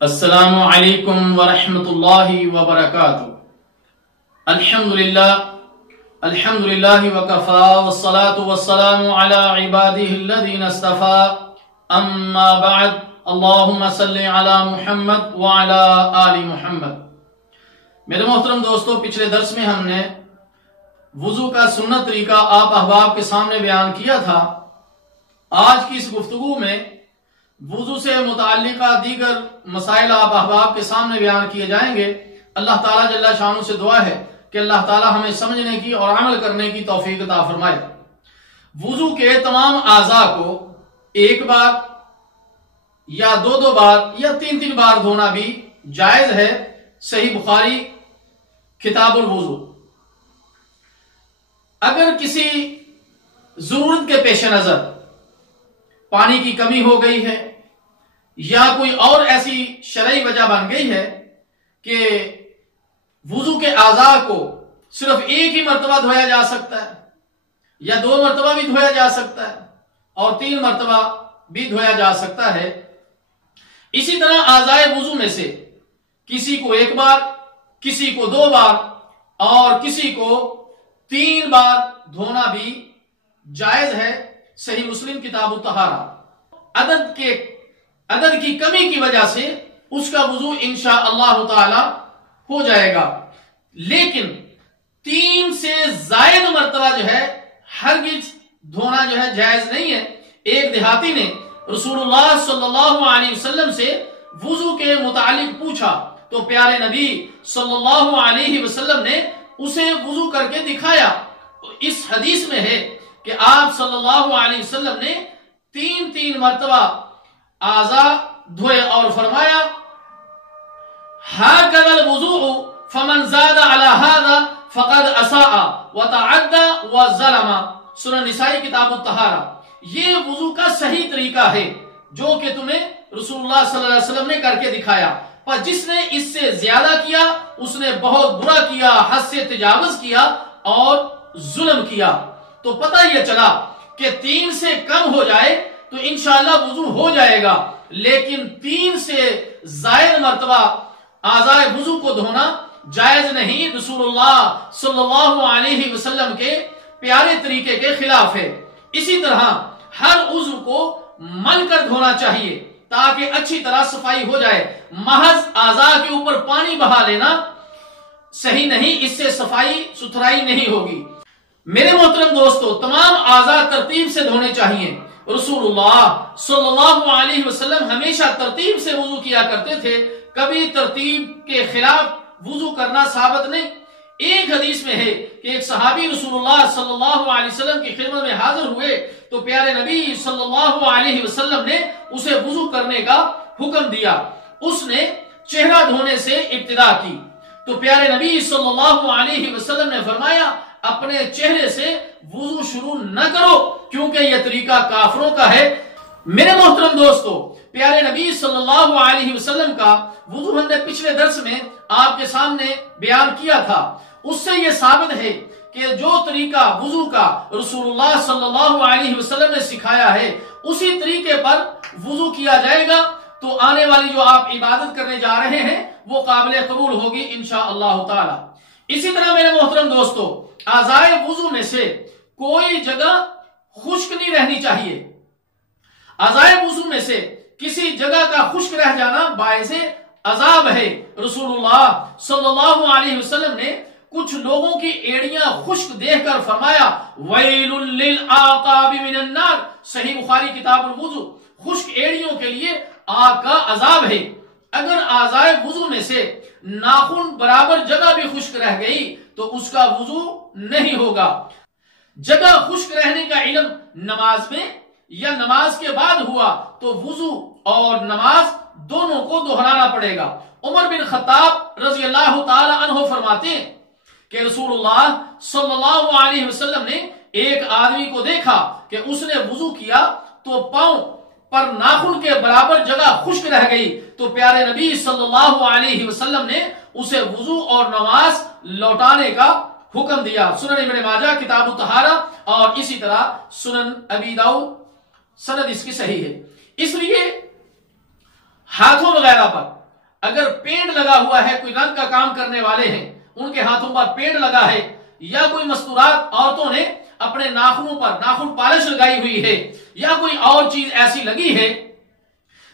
السلام علیکم ورحمة اللہ وبرکاتہ۔ الحمدللہ وکفا والصلاة والسلام علی عباده الذین اصطفى، اما بعد، اللہم صلی علی محمد وعلی آل محمد۔ میرے محترم دوستو، پچھلے درس میں ہم نے وضو کا سنت طریقہ آپ احباب کے سامنے بیان کیا تھا۔ آج کی اس گفتگو میں وضو سے متعلقہ دیگر مسائل آپ احباب کے سامنے بیان کیے جائیں گے۔ اللہ تعالیٰ جل شانہ سے دعا ہے کہ اللہ تعالیٰ ہمیں سمجھنے کی اور عمل کرنے کی توفیق عطا فرمائے۔ وضو کے تمام اعضاء کو ایک بار یا دو بار یا تین بار دھونا بھی جائز ہے۔ صحیح بخاری کتاب الوضو۔ اگر کسی ضرورت کے پیش نظر پانی کی کمی ہو گئی ہے یا کوئی اور ایسی شرعی وجہ بن گئی ہے کہ وضو کے اعضاء کو صرف ایک ہی مرتبہ دھویا جا سکتا ہے یا 2 مرتبہ بھی دھویا جا سکتا ہے اور 3 مرتبہ بھی دھویا جا سکتا ہے، اسی طرح اعضاء وضو میں سے کسی کو 1 بار، کسی کو 2 بار اور کسی کو 3 بار دھونا بھی جائز ہے۔ صحیح مسلم کتاب الطہارہ۔ عدد کی کمی کی وجہ سے اس کا وضو انشاءاللہ تعالی ہو جائے گا، لیکن 3 سے زائد مرتبہ جو ہے ہرگز دھونا جو ہے جائز نہیں ہے۔ ایک دیہاتی نے رسول اللہ صلی اللہ علیہ وسلم سے وضو کے متعلق پوچھا تو پیارے نبی صلی اللہ علیہ وسلم نے اسے وضو کر کے دکھایا۔ اس حدیث میں ہے کہ آپ صلی اللہ علیہ وسلم نے 3 مرتبہ اعضاء دھوئے اور فرمایا هَكَذَا الْوُضُوءُ فَمَنْ زَادَ عَلَى هَذَا فَقَدْ أَسَاءَ وَتَعَدَّى وَظَلَمَ۔ سنن نسائی کتاب الطہارہ۔ یہ وضو کا صحیح طریقہ ہے جو کہ تمہیں رسول اللہ صلی اللہ علیہ وسلم نے کر کے دکھایا، پر جس نے اس سے زیادہ کیا اس نے بہت برا کیا، حد سے تجاوز کیا اور ظلم کیا۔ تو پتہ یہ چلا کہ 3 سے کم ہو جائے تو انشاءاللہ وضو ہو جائے گا، لیکن 3 سے زائد مرتبہ اعضاء وضو کو دھونا جائز نہیں، رسول اللہ صلی اللہ علیہ وسلم کے پیارے طریقے کے خلاف ہے۔ اسی طرح ہر عضو کو مل کر دھونا چاہیے تاکہ اچھی طرح صفائی ہو جائے۔ محض اعضاء کے اوپر پانی بہا لینا صحیح نہیں، اس سے صفائی ستھرائی نہیں ہوگی۔ میرے محترم دوستو، تمام اعضاء ترتیب سے دھونے چاہیے۔ رسول اللہ صلی اللہ علیہ وسلم ہمیشہ ترتیب سے وضو کیا کرتے تھے، کبھی ترتیب کے خلاف وضو کرنا ثابت نہیں۔ ایک حدیث میں ہے کہ ایک صحابی رسول اللہ صلی اللہ علیہ وسلم کی خدمت میں حاضر ہوئے تو پیارے نبی صلی اللہ علیہ وسلم نے اسے وضو کرنے کا حکم دیا۔ اس نے چہرہ دھونے سے ابتدا کی تو پیارے نبی صلی اللہ علیہ وسلم نے فرمایا اپنے چہرے سے وضو شروع نہ کرو کیونکہ یہ طریقہ کافروں کا ہے۔ میرے محترم دوستو، پیارے نبی صلی اللہ علیہ وسلم کا وضو ہم نے پچھلے درس میں آپ کے سامنے بیان کیا تھا۔ اس سے یہ ثابت ہے کہ جو طریقہ وضو کا رسول اللہ صلی اللہ علیہ وسلم نے سکھایا ہے اسی طریقے پر وضو کیا جائے گا تو آنے والی جو آپ عبادت کرنے جا رہے ہیں وہ قابل قبول ہوگی انشاءاللہ تعالی۔ اسی طرح میرے محترم دوستو، اعضاء وضو میں سے کوئی جگہ خشک نہیں رہنی چاہیے۔ اعضاء وضو میں سے کسی جگہ کا خشک رہ جانا باعث عذاب ہے۔ رسول اللہ صلی اللہ علیہ وسلم نے کچھ لوگوں کی ایڑیاں خشک دیکھ کر فرمایا ویل للعقاب من النار۔ صحیح بخاری کتاب الوضو۔ خشک ایڑیوں کے لیے آگ کا عذاب ہے۔ اگر اعضاء وضو میں سے ناخن برابر جگہ بھی خشک رہ گئی تو اس کا وضو نہیں ہوگا۔ جگہ خشک رہنے کا علم نماز میں یا نماز کے بعد ہوا تو وضو اور نماز دونوں کو دہرانا پڑے گا۔ عمر بن خطاب رضی اللہ تعالی عنہ فرماتے ہیں کہ رسول اللہ صلی اللہ علیہ وسلم نے ایک آدمی کو دیکھا کہ اس نے وضو کیا تو پاؤں پر ناخن کے برابر جگہ خشک رہ گئی تو پیارے نبی صلی اللہ علیہ وسلم نے اسے وضو اور نماز لوٹانے کا حکم دیا۔ سنن ابن ماجہ کتاب الطہارہ اور اسی طرح سنن ابی داؤد، سند اس کی صحیح ہے۔ اس لیے ہاتھوں وغیرہ پر اگر پینٹ لگا ہوا ہے، کوئی رنگ کا کام کرنے والے ہیں ان کے ہاتھوں پر پینٹ لگا ہے، یا کوئی مستورات عورتوں نے اپنے ناخنوں پر ناخن پالش لگائی ہوئی ہے، یا کوئی اور چیز ایسی لگی ہے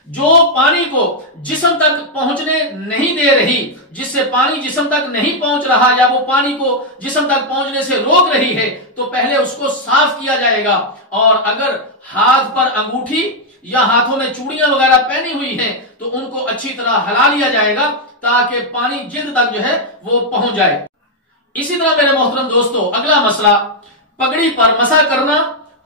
جو پانی کو جسم تک پہنچنے نہیں دے رہی، جس سے پانی جسم تک نہیں پہنچ رہا، یا وہ پانی کو جسم تک پہنچنے سے روک رہی ہے، تو پہلے اس کو صاف کیا جائے گا۔ اور اگر ہاتھ پر انگوٹھی یا ہاتھوں میں چوڑیاں وغیرہ پہنی ہوئی ہیں تو ان کو اچھی طرح ہلا لیا جائے گا تاکہ پانی جلد تک جو ہے وہ پہنچ جائے۔ اسی طرح میرے محترم دوستو، اگلا مسئلہ پگڑی پر مسح کرنا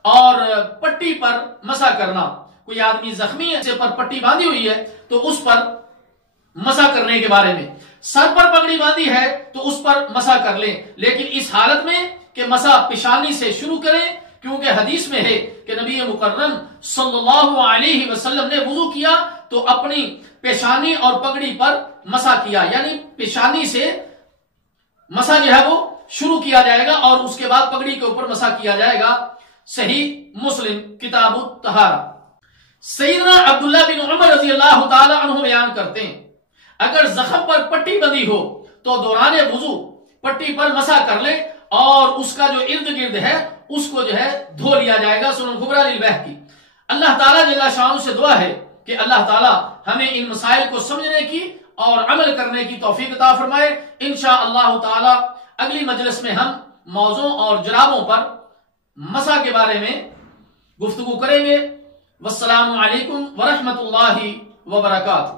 اور پٹی پر مسح کرنا۔ کوئی آدمی زخمی ہے، پر پٹی باندھی ہوئی ہے تو اس پر مسح کرنے کے بارے میں، سر پر پگڑی باندھی ہے تو اس پر مسح کر لیں، لیکن اس حالت میں کہ مسح پیشانی سے شروع کریں، کیونکہ حدیث میں ہے کہ نبی مکرم صلی اللہ علیہ وسلم نے وضو کیا تو اپنی پیشانی اور پگڑی پر مسح کیا، یعنی پیشانی سے مسح جو ہے وہ شروع کیا جائے گا اور اس کے بعد پگڑی کے اوپر مسح کیا جائے گا۔ صحیح مسلم کتاب الطہارہ۔ سیدنا عبداللہ بن عمر رضی اللہ تعالی عنہ بیان کرتے ہیں اگر زخم پر پٹی بندھی ہو تو دوران وضو پٹی پر مسح کر لے اور اس کا جو ارد گرد ہے اس کو جو ہے دھو لیا جائے گا۔ سنن کبریٰ للبیہقی۔ اللہ تعالیٰ جل شانہ سے دعا ہے کہ اللہ تعالیٰ ہمیں ان مسائل کو سمجھنے کی اور عمل کرنے کی توفیق عطا فرمائے۔ انشاءاللہ تعالیٰ اگلی مجلس میں ہم موضوع اور جرابوں پر مسح کے بارے میں گفتگو کریں گے۔ والسلام علیکم ورحمۃ اللہ وبرکاتہ۔